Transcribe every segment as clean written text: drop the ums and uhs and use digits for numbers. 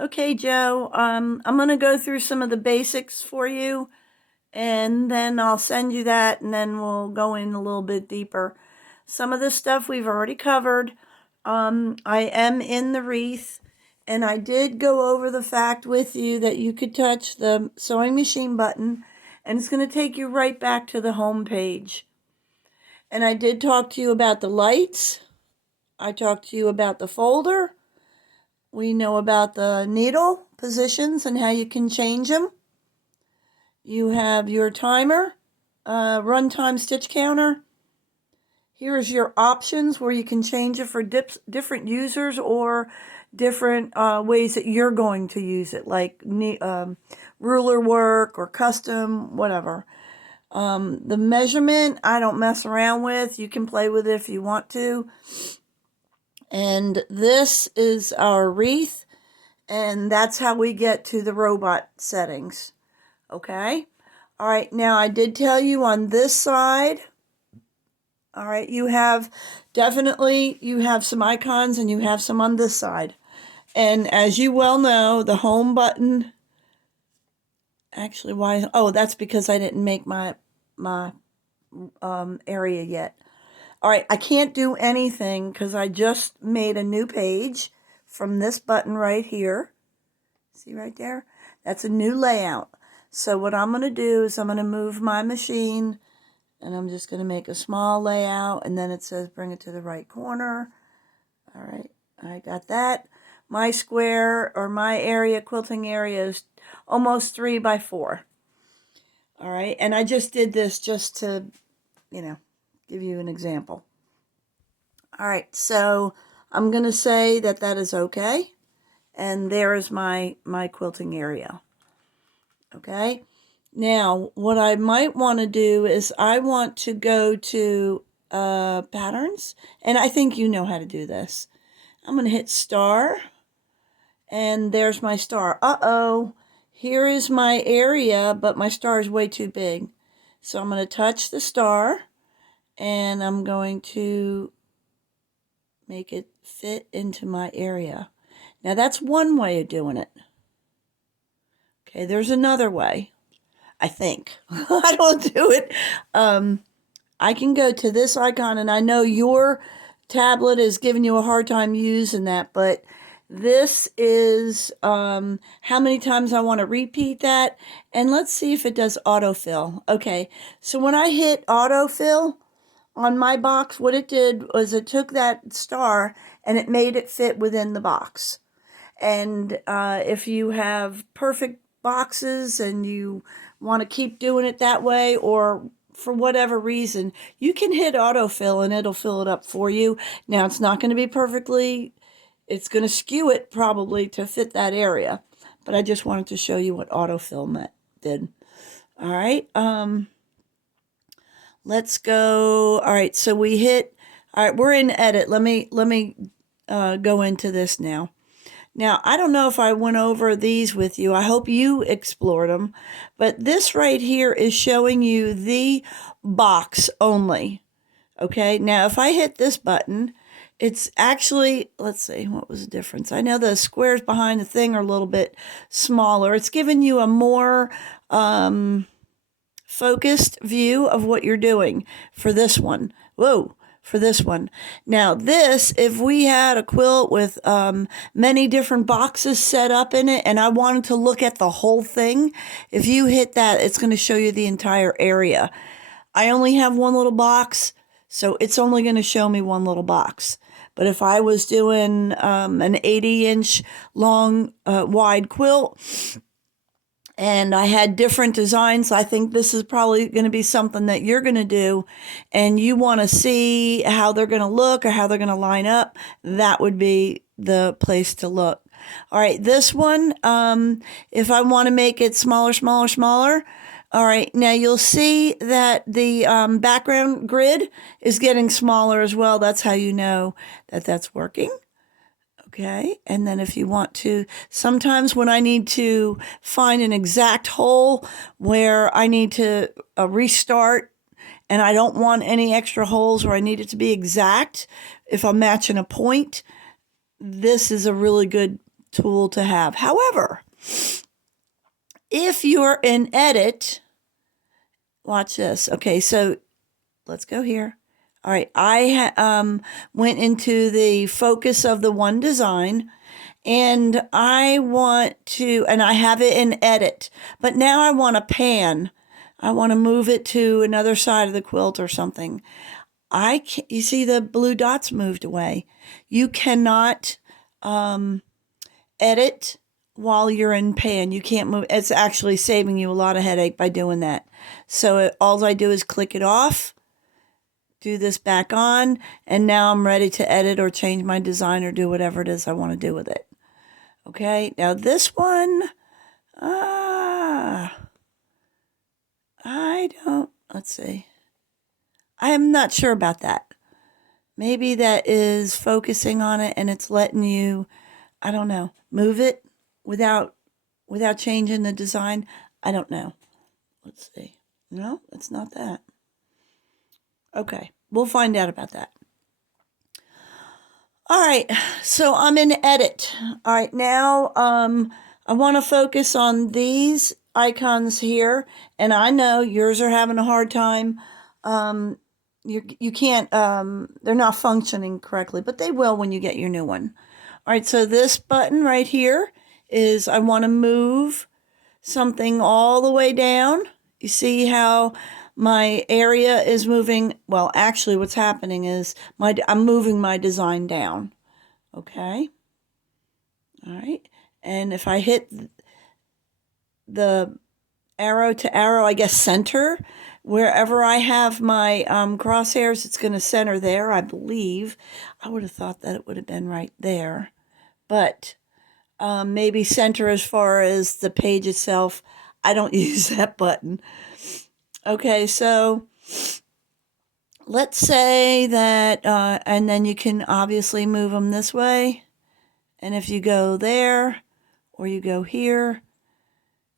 Okay, Joe, I'm going to go through some of the basics for you, and then I'll send you that, and then we'll go in a little bit deeper. Some of this stuff we've already covered. I am in the wreath, and I did go over the fact with you that you could touch the sewing machine button, and it's going to take you right back to the home page. And I did talk to you about the lights. I talked to you about the folder. We know about the needle positions and how you can change them. You have your timer, runtime stitch counter. Here's your options where you can change it for different users or different ways that you're going to use it, like ruler work or custom, whatever. The measurement, I don't mess around with. You can play with it if you want to. And this is our wreath, and that's how we get to the robot settings. Okay? All right, now I did tell you on this side, all right, you have some icons and you have some on this side. And as you well know, the home button, actually that's because I didn't make my area yet. All right, I can't do anything because I just made a new page from this button right here. See right there? That's a new layout. So what I'm going to do is I'm going to move my machine, and I'm just going to make a small layout, and then it says bring it to the right corner. All right, I got that. My square, or my area, quilting area, is almost 3 by 4. All right, and I just did this just to, give you an example. All right, so I'm going to say that is okay. And there is my quilting area. Okay, now what I might want to do is I want to go to patterns, and I think you know how to do this. I'm going to hit star, and there's my star. Here is my area, but my star is way too big. So I'm going to touch the star, and I'm going to make it fit into my area. Now that's one way of doing it. Okay, there's another way, I think. I don't do it. I can go to this icon, and I know your tablet is giving you a hard time using that, but this is how many times I want to repeat that. And let's see if it does autofill. Okay, so when I hit autofill on my box, what it did was it took that star and it made it fit within the box. And if you have perfect boxes and you want to keep doing it that way, or for whatever reason, you can hit autofill and it'll fill it up for you. Now, it's not going to be perfectly, it's going to skew it probably to fit that area, but I just wanted to show you what autofill did. All right, let's go. All right, so we hit, all right, we're in edit. Let me go into this now. Now, I don't know if I went over these with you. I hope you explored them. But this right here is showing you the box only. Okay, now if I hit this button, it's actually, let's see, what was the difference? I know the squares behind the thing are a little bit smaller. It's giving you a more focused view of what you're doing for this one. Whoa. For this one. Now this, if we had a quilt with many different boxes set up in it and I wanted to look at the whole thing, if you hit that, it's going to show you the entire area. I only have one little box, so it's only going to show me one little box. But if I was doing an 80-inch long wide quilt, and I had different designs, I think this is probably going to be something that you're going to do, and you want to see how they're going to look or how they're going to line up, that would be the place to look. All right, this one, if I want to make it smaller, all right, now you'll see that the background grid is getting smaller as well. That's how you know that that's working. Okay, and then if you want to, sometimes when I need to find an exact hole where I need to restart and I don't want any extra holes, or I need it to be exact, if I'm matching a point, this is a really good tool to have. However, if you're in edit, watch this. Okay, so let's go here. All right, I went into the focus of the one design, and I want to, and I have it in edit, but now I want to pan. I want to move it to another side of the quilt or something. You see the blue dots moved away. You cannot edit while you're in pan. You can't move. It's actually saving you a lot of headache by doing that. So all I do is click it off, do this back on, and now I'm ready to edit or change my design or do whatever it is I want to do with it. Okay, now this one, let's see. I am not sure about that. Maybe that is focusing on it and it's letting you, I don't know, move it without changing the design. I don't know. Let's see. No, it's not that. Okay, we'll find out about that. All right, so I'm in edit. All right, now I want to focus on these icons here, and I know yours are having a hard time. You can't, they're not functioning correctly, but they will when you get your new one. All right, so this button right here is I want to move something all the way down. You see how my area is moving? Well, actually what's happening is I'm moving my design down. Okay. All right. And if I hit the arrow to arrow, I guess center, wherever I have my crosshairs, it's going to center there, I believe. I would have thought that it would have been right there. But maybe center as far as the page itself. I don't use that button. Okay, so let's say that, and then you can obviously move them this way. And if you go there or you go here,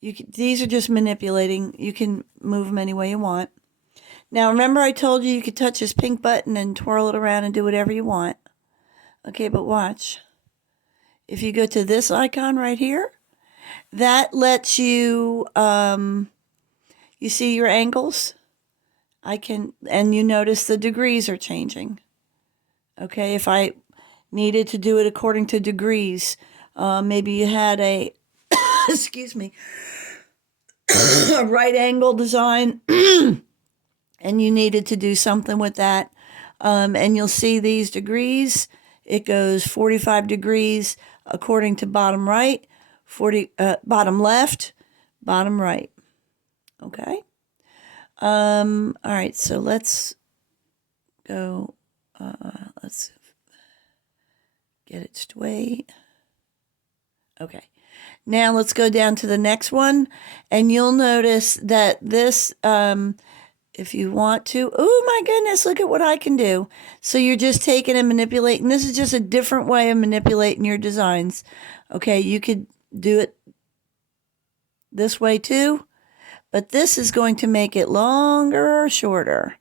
these are just manipulating. You can move them any way you want. Now, remember I told you could touch this pink button and twirl it around and do whatever you want. Okay, but watch. If you go to this icon right here, that lets you, you see your angles? And you notice the degrees are changing. Okay, if I needed to do it according to degrees, maybe you had a, excuse me, a right angle design, and you needed to do something with that. And you'll see these degrees. It goes 45 degrees according to bottom right, bottom left, bottom right. Okay. All right, so let's go, let's get it straight. Okay. Now let's go down to the next one, and you'll notice that this, if you want to, oh my goodness, look at what I can do. So you're just taking and manipulating. This is just a different way of manipulating your designs. Okay, you could do it this way too, but this is going to make it longer or shorter.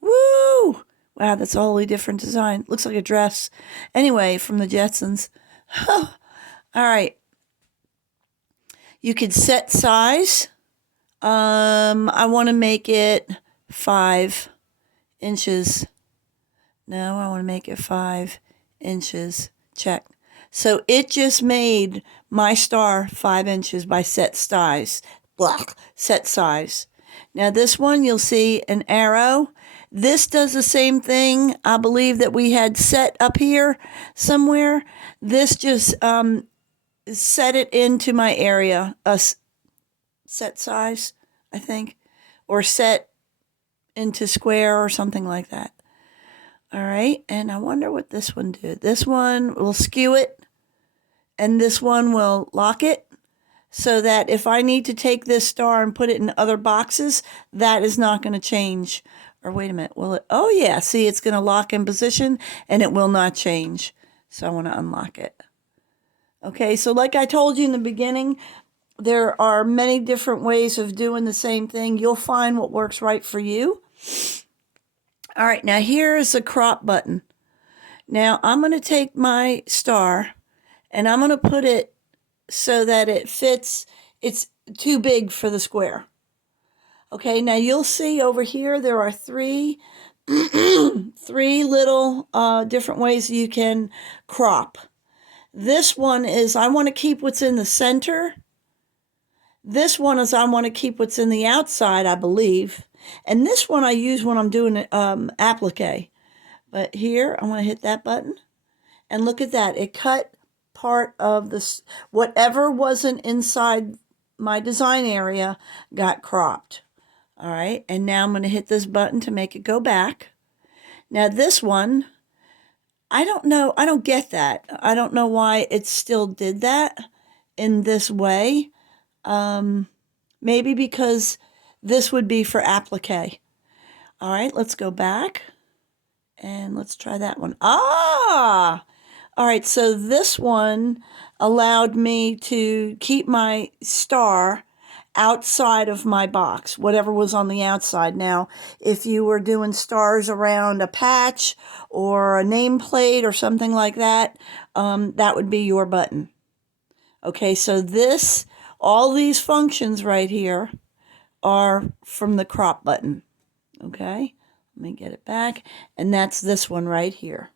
Woo! Wow, that's a wholly different design. Looks like a dress. Anyway, from the Jetsons. All right. You could set size. I want to make it 5 inches. No, I want to make it 5 inches. Check. So it just made my star 5 inches by set size. Blah, set size. Now this one, you'll see an arrow. This does the same thing. I believe that we had set up here somewhere. This just set it into my area. Set size, I think, or set into square or something like that. All right, and I wonder what this one did. This one will skew it, and this one will lock it, so that if I need to take this star and put it in other boxes, that is not going to change. Or wait a minute, will it? Oh yeah, see, it's going to lock in position, and it will not change. So I want to unlock it. Okay, so like I told you in the beginning, there are many different ways of doing the same thing. You'll find what works right for you. All right, now here is the crop button. Now I'm going to take my star and I'm going to put it so that it fits. It's too big for the square. Okay, now you'll see over here there are three three little different ways you can crop. This one is I want to keep what's in the center. This one is I want to keep what's in the outside, I believe. And this one I use when I'm doing applique. But here, I want to hit that button. And look at that. It cut part of this, whatever wasn't inside my design area got cropped. All right, and now I'm going to hit this button to make it go back. Now this one, I don't know, I don't get that. I don't know why it still did that in this way. Maybe because this would be for applique. All right, let's go back and let's try that one. Ah! All right, so this one allowed me to keep my star outside of my box, whatever was on the outside. Now, if you were doing stars around a patch or a nameplate or something like that, that would be your button. Okay, so this, all these functions right here are from the crop button. Okay, let me get it back, and that's this one right here.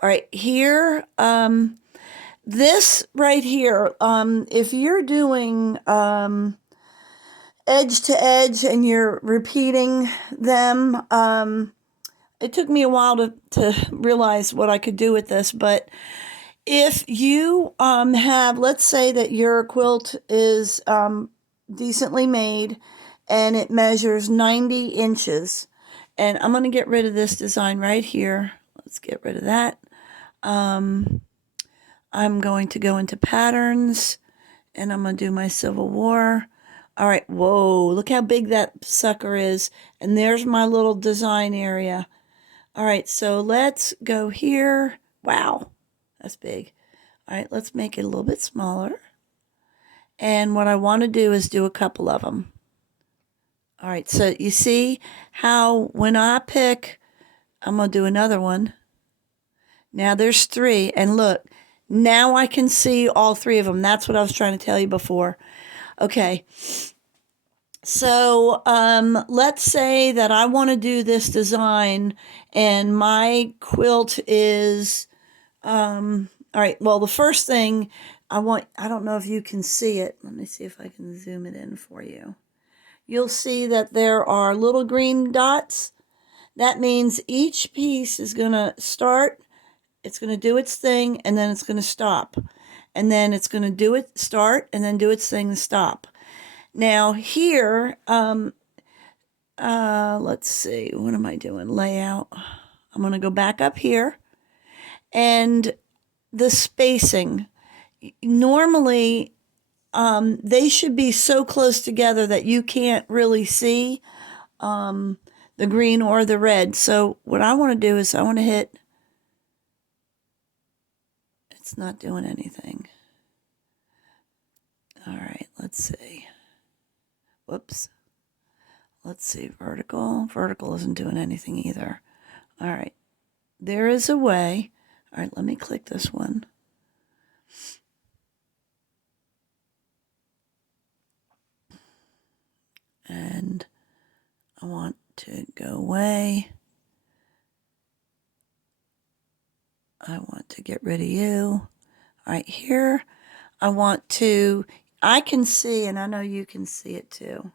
All right, here, this right here, if you're doing edge to edge and you're repeating them, it took me a while to realize what I could do with this, but if you have, let's say that your quilt is decently made and it measures 90 inches, and I'm going to get rid of this design right here. Let's get rid of that. I'm going to go into patterns and I'm going to do my Civil War. All right, whoa, look how big that sucker is. And there's my little design area. All right, so let's go here. Wow, that's big. All right, let's make it a little bit smaller. And what I want to do is do a couple of them. All right, so you see how when I pick, I'm going to do another one. Now there's three, and look, now I can see all three of them. That's what I was trying to tell you before. Okay, so let's say that I want to do this design, and my quilt is, all right, well, the first thing I don't know if you can see it. Let me see if I can zoom it in for you. You'll see that there are little green dots. That means each piece is going to start. It's going to do its thing, and then it's going to stop. And then it's going to do it, start, and then do its thing and stop. Now here, let's see, what am I doing? Layout. I'm going to go back up here. And the spacing. Normally, they should be so close together that you can't really see the green or the red. So what I want to do is I want to hit, it's not doing anything. All right, let's see. Whoops. Let's see, vertical. Vertical isn't doing anything either. All right, there is a way. All right, let me click this one. And I want to go away. I want to get rid of you. All right, here I want to, I can see, and I know you can see it too.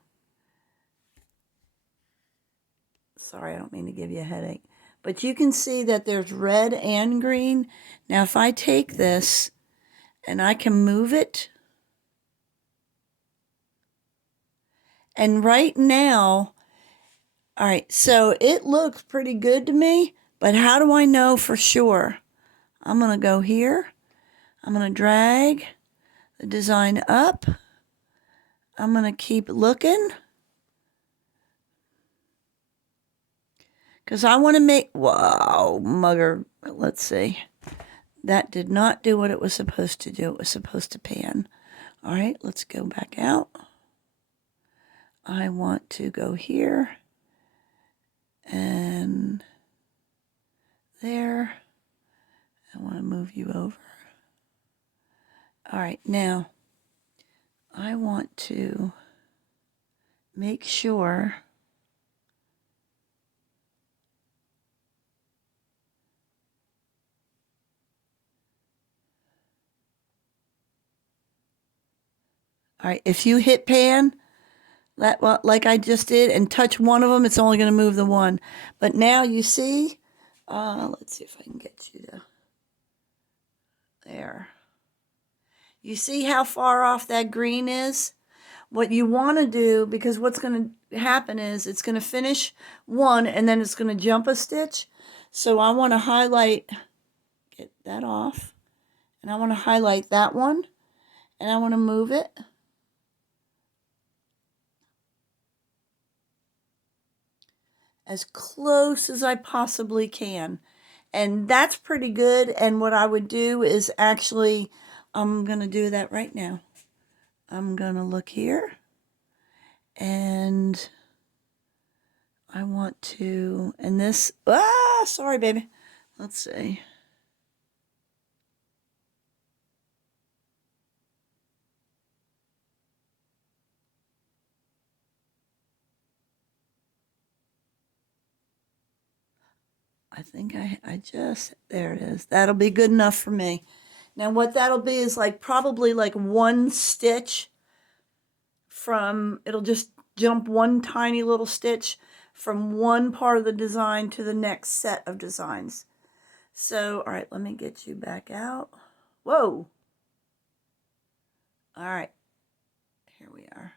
Sorry, I don't mean to give you a headache. But you can see that there's red and green. Now if I take this and I can move it, and right now, all right, so it looks pretty good to me, but how do I know for sure? I'm going to go here. I'm going to drag the design up. I'm going to keep looking. Because I want to make, wow, mugger, let's see. That did not do what it was supposed to do. It was supposed to pan. All right, let's go back out. I want to go here and there. I want to move you over. All right, now I want to make sure all right, if you hit pan, like I just did, and touch one of them, it's only going to move the one. But now you see, let's see if I can get you to there. You see how far off that green is? What you want to do, because what's going to happen is it's going to finish one and then it's going to jump a stitch. So I want to highlight, get that off, and I want to highlight that one, and I want to move it. As close as I possibly can. And that's pretty good. And what I would do is actually, I'm going to do that right now. I'm going to look here. And I want to, and this, sorry, baby. Let's see. I think I just, there it is. That'll be good enough for me. Now what that'll be is like probably like one stitch from, it'll just jump one tiny little stitch from one part of the design to the next set of designs. So, all right, let me get you back out. Whoa. All right, here we are.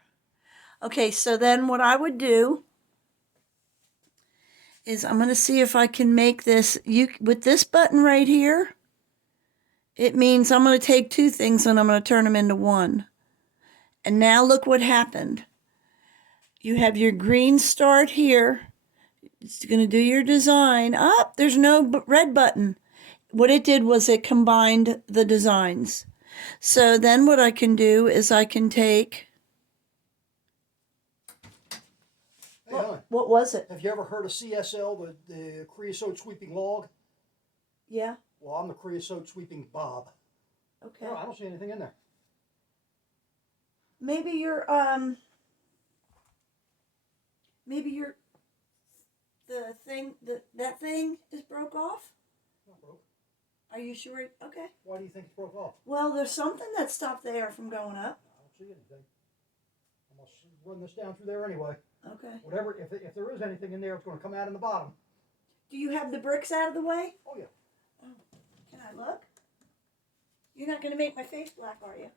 Okay, so then what I would do is I'm going to see if I can make this, with this button right here, it means I'm going to take two things and I'm going to turn them into one. And now look what happened. You have your green start here. It's going to do your design. There's no red button. What it did was it combined the designs. So then what I can do is I can take... Hey, hon, what was it? have you ever heard of CSL, the creosote sweeping log? Yeah. Well, I'm the creosote sweeping bob. Okay. No, I don't see anything in there. Maybe your that thing is broke off. Not broke. Are you sure? Okay. Why do you think it broke off? Well, there's something that stopped the air from going up. I don't see anything. I must run this down through there anyway. Okay. Whatever, if there is anything in there, it's going to come out in the bottom. Do you have the bricks out of the way? Oh, yeah. Oh, can I look? You're not going to make my face black, are you?